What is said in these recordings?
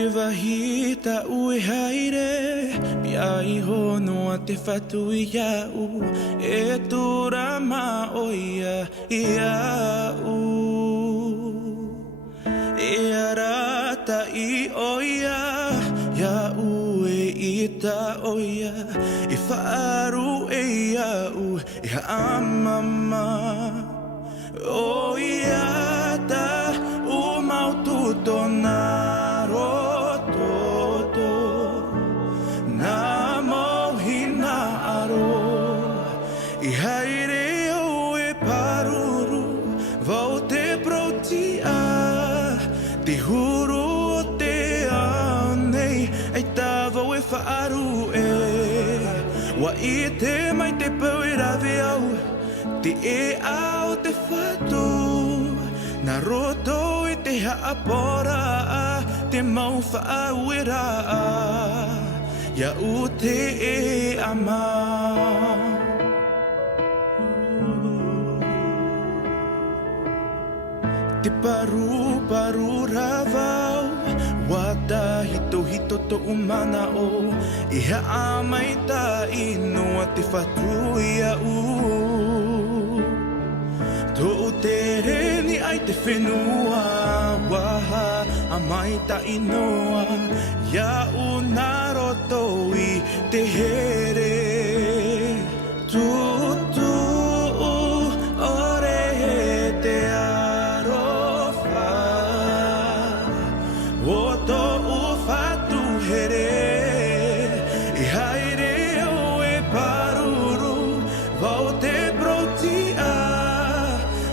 Te wahita ue haere, pia I hono a te whatu I au, e tura ma o ia au. E arata I o ia e ita o ia, I whaaru e au, I haamama. O ia ta u mautu tona. I haere o e paruru, vau te protia, te huru o te ao nei, ai tā vau e whaaru e. Wa I te mai te pau I rawe au, te e ao te whatu, na roto I te haapora, te mau whaau e raa, ia u te e amau. Te paru ravau, wata hito to umana o, I haa mai ta ino a te whatu I au. Tō te reni ai te whenua, waha a mai ta inoa, ia u nā roto I te here. Tutu ore he te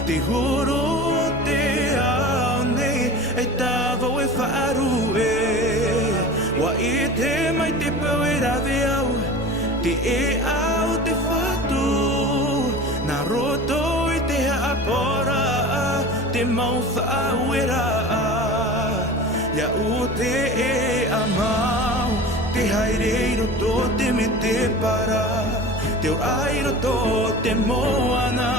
te huru o te ao nei, e tā vau e whaaru e. Wa I te mai te pau e rawe au, te e au te whatu, na roto I te haapora, te mau whaau e raa, ia u te e amau, te haereiro tō te me te para, te orairo tō te moana,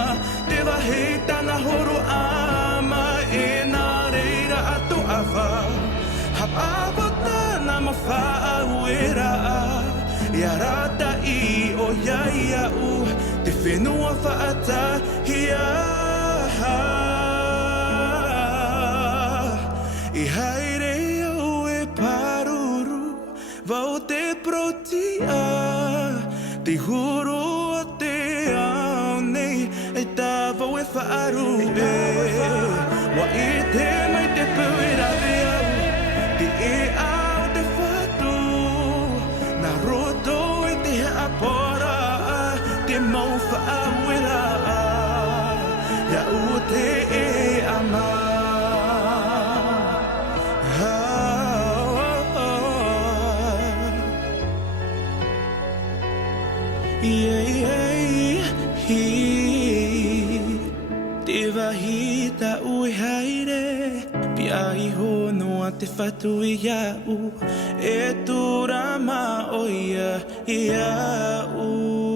te wahe tana horo ama e nā reira ato awa. Hapawa tāna mawhāu e raa, ia rata I o iaia u, te whenua whaatahia. I haere au e paruru, vau te protia, te huru o te ao nei, e tā vau e whaaru e. Wa I te mai te pau e rawe au, te e au te whatu, na roto I te haapora, te mau whaau e raa, ia u te e amau. Te wahita ue haere, pia I hono a te whatu I au, e tura ma o ia au.